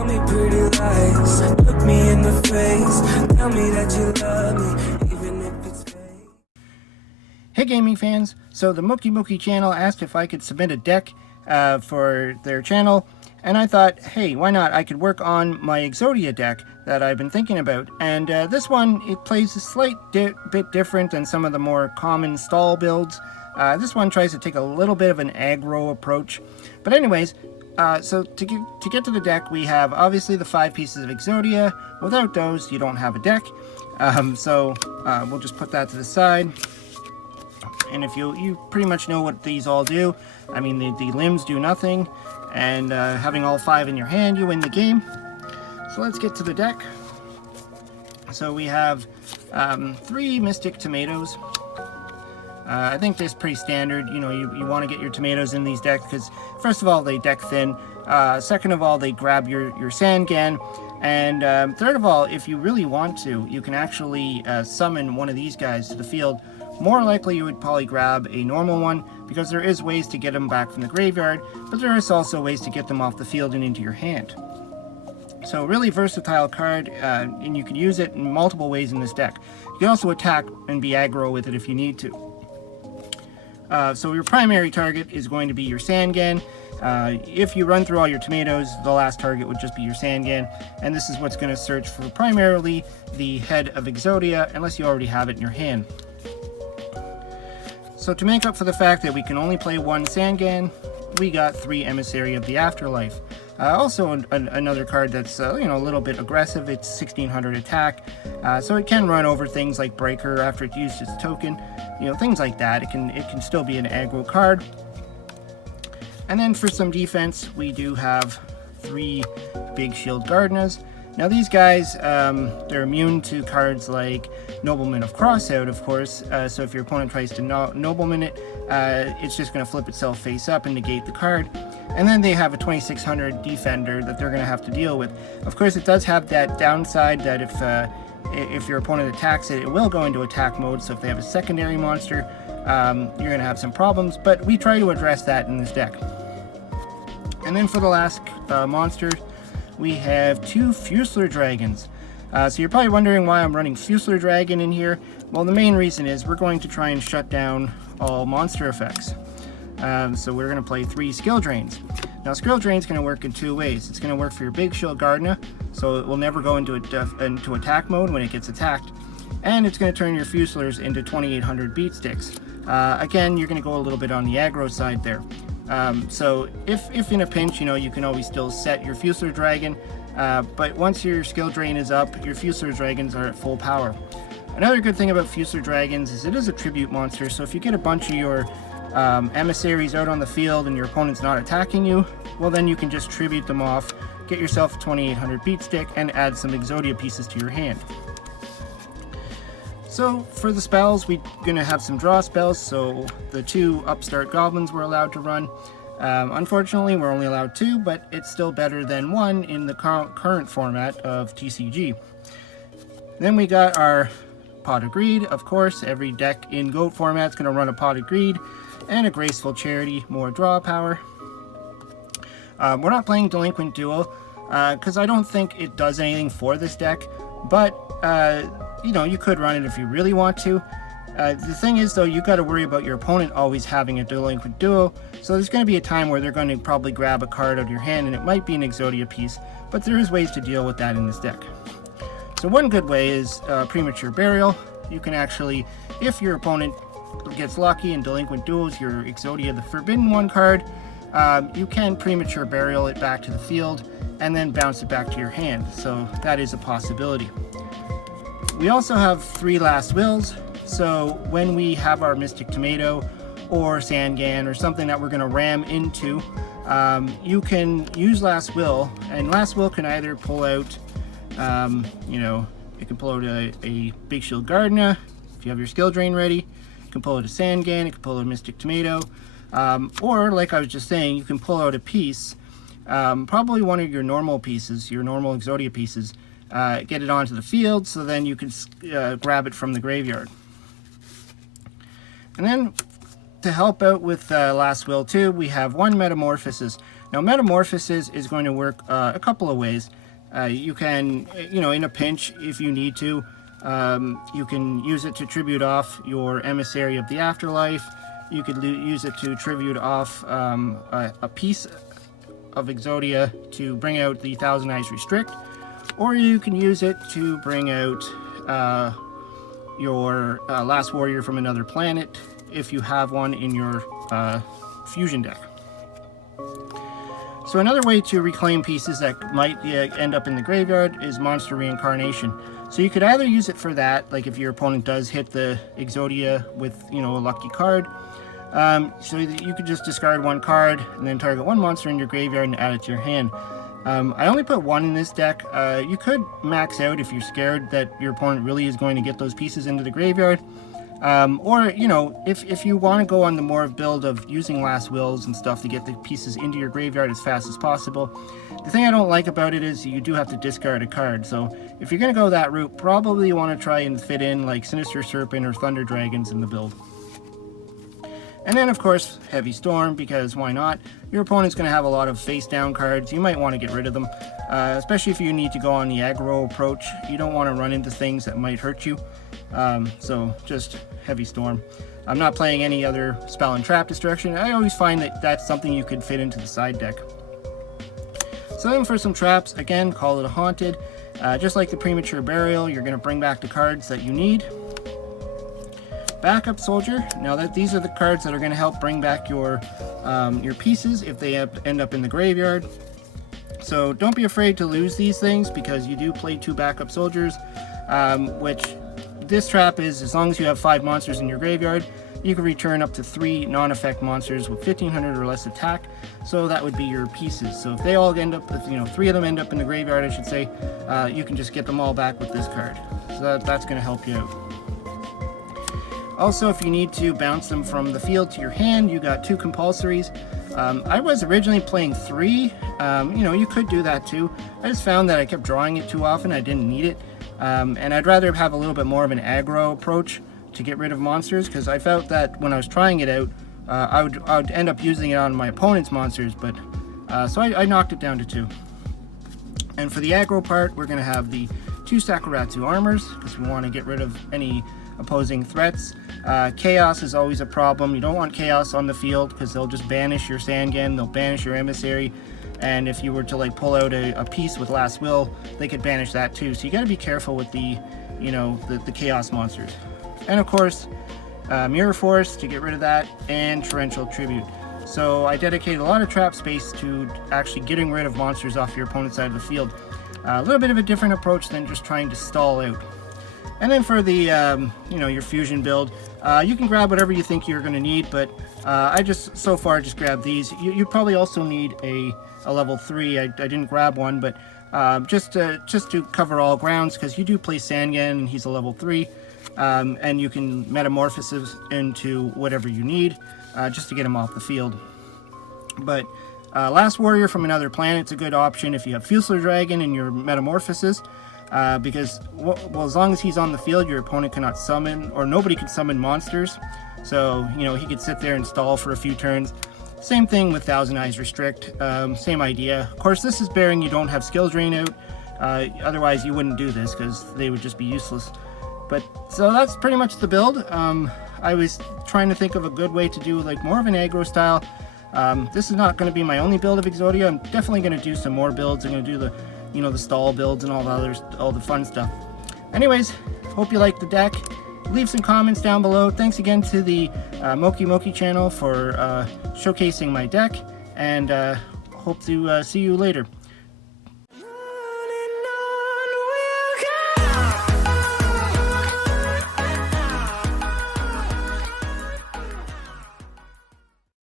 Tell me pretty lies, look me in the face, tell me that you love me, even if it's fake. Hey gaming fans, so the Mokey channel asked if I could submit a deck for their channel, and I thought, hey, why not? I could work on my Exodia deck that I've been thinking about. And this one, it plays a slight bit different than some of the more common stall builds. This one tries to take a little bit of an aggro approach. But anyways, so to get to the deck, we have obviously the 5 pieces of Exodia. Without those, you don't have a deck. So we'll just put that to the side. And if you pretty much know what these all do. I mean, the limbs do nothing, and having all 5 in your hand, you win the game. So let's get to the deck. So we have 3 Mystic Tomatoes. I think this is pretty standard. You know, you want to get your tomatoes in these decks because, first of all, they deck thin. Second of all, they grab your Sandgan. And third of all, if you really want to, you can actually summon one of these guys to the field. More likely you would probably grab a normal one because there is ways to get them back from the graveyard, but there is also ways to get them off the field and into your hand. So really versatile card, and you can use it in multiple ways in this deck. You can also attack and be aggro with it if you need to. So your primary target is going to be your Sandgan. If you run through all your tomatoes, the last target would just be your Sandgan, and this is what's going to search for primarily the head of Exodia, unless you already have it in your hand. So to make up for the fact that we can only play 1 Sandgan, we got 3 Emissary of the Afterlife. Also another card that's you know, a little bit aggressive. It's 1600 attack, so it can run over things like Breaker after it used its token, you know, things like that. It can still be an aggro card. And then for some defense, we do have 3 Big Shield Gardenas. Now these guys, they're immune to cards like Nobleman of Crossout, of course, so if your opponent tries to Nobleman it, it's just going to flip itself face up and negate the card. And then they have a 2600 Defender that they're going to have to deal with. Of course, it does have that downside that if your opponent attacks it, it will go into attack mode, so if they have a secondary monster, you're going to have some problems, but we try to address that in this deck. And then for the last monster, we have 2 Fusler Dragons. So you're probably wondering why I'm running Fusler Dragon in here. Well, the main reason is we're going to try and shut down all monster effects. So we're going to play 3 Skill Drains. Now, Skill Drain's going to work in 2 ways. It's going to work for your Big Shield Gardena, so it will never go into attack mode when it gets attacked. And it's going to turn your Fuslers into 2800 beat sticks. Again, you're going to go a little bit on the aggro side there. So if in a pinch, you know, you can always still set your Fusler Dragon, but once your skill drain is up, your Fusler Dragons are at full power. Another good thing about Fusler Dragons is it is a tribute monster, so if you get a bunch of your emissaries out on the field and your opponent's not attacking you, well then you can just tribute them off, get yourself a 2800 beat stick, and add some Exodia pieces to your hand. So for the spells, we're going to have some draw spells, so the 2 Upstart Goblins we're allowed to run. Unfortunately, we're only allowed 2, but it's still better than 1 in the current format of TCG. Then we got our Pot of Greed. Of course, every deck in GOAT format is going to run a Pot of Greed, and a Graceful Charity, more draw power. We're not playing Delinquent Duo, because I don't think it does anything for this deck, but you know, you could run it if you really want to. The thing is, though, you got to worry about your opponent always having a Delinquent Duo, so there's going to be a time where they're going to probably grab a card out of your hand, and it might be an Exodia piece, but there is ways to deal with that in this deck. So one good way is Premature Burial. You can actually, if your opponent gets lucky and Delinquent Duos your Exodia the Forbidden One card, you can Premature Burial it back to the field, and then bounce it back to your hand, so that is a possibility. We also have 3 Last Wills, so when we have our Mystic Tomato or Sandgan or something that we're going to ram into, you can use Last Will, and Last Will can either pull out, you know, it can pull out a Big Shield Gardena, if you have your Skill Drain ready, you can pull out a Sandgan, you can pull out a Mystic Tomato, or like I was just saying, you can pull out a piece, probably one of your normal pieces, your normal Exodia pieces, get it onto the field, so then you can grab it from the graveyard. And then to help out with Last Will 2, we have 1 Metamorphosis. Now Metamorphosis is going to work a couple of ways. You can, in a pinch, if you need to, you can use it to tribute off your Emissary of the Afterlife. You could use it to tribute off a piece of Exodia to bring out the Thousand Eyes Restrict, or you can use it to bring out your Last Warrior from Another Planet if you have one in your fusion deck. So another way to reclaim pieces that might end up in the graveyard is Monster Reincarnation. So you could either use it for that, like if your opponent does hit the Exodia with, a lucky card. So you could just discard one card and then target one monster in your graveyard and add it to your hand. I only put one in this deck. You could max out if you're scared that your opponent really is going to get those pieces into the graveyard. Or, if you want to go on the more build of using Last Wills and stuff to get the pieces into your graveyard as fast as possible. The thing I don't like about it is you do have to discard a card. So if you're going to go that route, probably you want to try and fit in like Sinister Serpent or Thunder Dragons in the build. And then, of course, Heavy Storm, because why not? Your opponent's going to have a lot of face-down cards. You might want to get rid of them, especially if you need to go on the aggro approach. You don't want to run into things that might hurt you. So just Heavy Storm. I'm not playing any other Spell and Trap Destruction. I always find that that's something you could fit into the side deck. So then for some traps, again, call it a Haunted. Just like the Premature Burial, you're going to bring back the cards that you need. Backup Soldier. Now these are the cards that are going to help bring back your pieces if they end up in the graveyard. So don't be afraid to lose these things, because you do play 2 Backup Soldiers, which this trap is, as long as you have 5 monsters in your graveyard, you can return up to 3 non-effect monsters with 1500 or less attack. So that would be your pieces. So if they all end up, if 3 of them end up in the graveyard, I should say, you can just get them all back with this card. So that's going to help you out. Also, if you need to bounce them from the field to your hand, you got 2 compulsories. I was originally playing 3. You could do that too. I just found that I kept drawing it too often. I didn't need it. And I'd rather have a little bit more of an aggro approach to get rid of monsters, because I felt that when I was trying it out, I would end up using it on my opponent's monsters. But so I knocked it down to 2. And for the aggro part, we're going to have the 2 Sakuratsu Armors, because we want to get rid of any opposing threats. Chaos is always a problem. You don't want Chaos on the field, because they'll just banish your Sangan, they'll banish your Emissary, and if you were to like pull out a piece with Last Will, they could banish that too. So you got to be careful with the Chaos monsters. And of course, Mirror Force to get rid of that, and Torrential Tribute. So I dedicated a lot of trap space to actually getting rid of monsters off your opponent's side of the field. A little bit of a different approach than just trying to stall out. And then for the, your fusion build, you can grab whatever you think you're going to need, but I just, so far, just grabbed these. You probably also need a level 3. I didn't grab one, but just to cover all grounds, because you do play Sangan, and he's a level 3, and you can metamorphosis into whatever you need, just to get him off the field. But Last Warrior from Another Planet's a good option if you have Fusilier Dragon in your metamorphosis. Because, well, as long as he's on the field, your opponent cannot summon, or nobody can summon monsters. So, he could sit there and stall for a few turns. Same thing with Thousand Eyes Restrict, same idea. Of course, this is bearing you don't have skill drain out. Otherwise, you wouldn't do this, because they would just be useless. But, so that's pretty much the build. I was trying to think of a good way to do, like, more of an aggro style. This is not going to be my only build of Exodia. I'm definitely going to do some more builds. I'm going to do the the stall builds and all the fun stuff. Anyways, hope you like the deck. Leave some comments down below. Thanks again to the Mokey channel for showcasing my deck, and hope to see you later.